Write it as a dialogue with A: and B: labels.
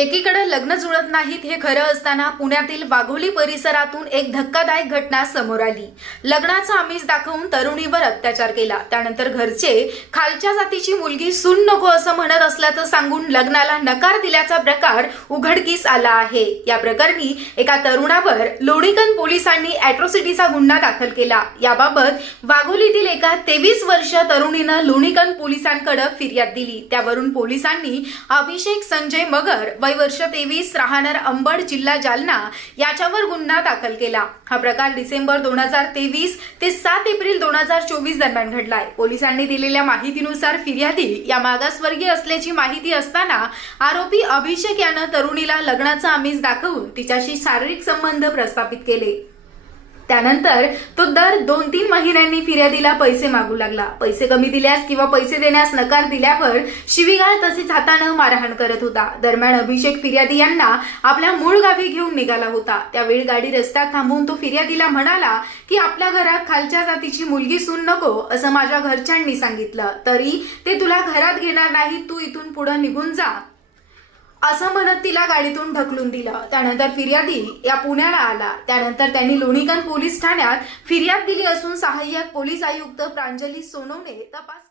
A: एकीकडे लग्न जुळत नाहीत हे खरं असताना पुण्यातील वाघोली परिसरातून एक धक्कादायक घटना समोर आली. लग्नाचा आमिष दाखवून तरुणीवर अत्याचार केला. त्यानंतर घरचे खालच्या जातीची मुलगी सून नको असं म्हणत असल्याचं सांगून लग्नाला नकार दिल्याचा प्रकार उघडकीस आला आहे. या प्रकरणी एका तरुणावर लोणीकन पोलिसांनी अॅट्रोसिटीचा गुन्हा दाखल केला. याबाबत वाघोलीतील एका तेवीस वर्ष तरुणीनं लोणीकन पोलिसांकडे फिर्याद दिली. त्यावरून पोलिसांनी अभिषेक संजय मगर वय वर्ष तेवीस राहणार अंबड जिल्हा जालना याच्यावर गुन्हा दाखल केला. हा प्रकार डिसेंबर दोन हजार तेवीस ते सात एप्रिल दोन हजार चोवीस दरम्यान घडलाय. पोलिसांनी दिलेल्या माहितीनुसार फिर्यादी या मागासवर्गीय असल्याची माहिती असताना आरोपी अभिषेक यानं तरुणीला लग्नाचा आमिष दाखवून तिच्याशी शारीरिक संबंध प्रस्थापित केले. त्यानंतर तो दर दोन तीन महिन्यांनी फिर्यादीला पैसे मागू लागला. पैसे कमी दिल्यास किंवा पैसे देण्यास नकार दिल्यावर शिवीगाळ तसेच हातानं मारहाण करत होता. दरम्यान अभिषेक फिर्यादी यांना आपल्या मूळ गावी घेऊन निघाला होता. त्यावेळी गाडी रस्त्यात थांबवून तो फिर्यादीला म्हणाला की आपल्या घरात खालच्या जातीची मुलगी सून नको असं माझ्या घरच्यांनी सांगितलं. तरी ते तुला घरात घेणार नाही तू इथून पुढे निघून जा. असं म्हणत तिला गाडीतून ढकलून दिलं. त्यानंतर फिर्यादी या पुण्याला आला. त्यानंतर त्यांनी लोणीकन पोलीस ठाण्यात फिर्याद दिली असून सहाय्यक पोलीस आयुक्त प्रांजली सोनवणे तपास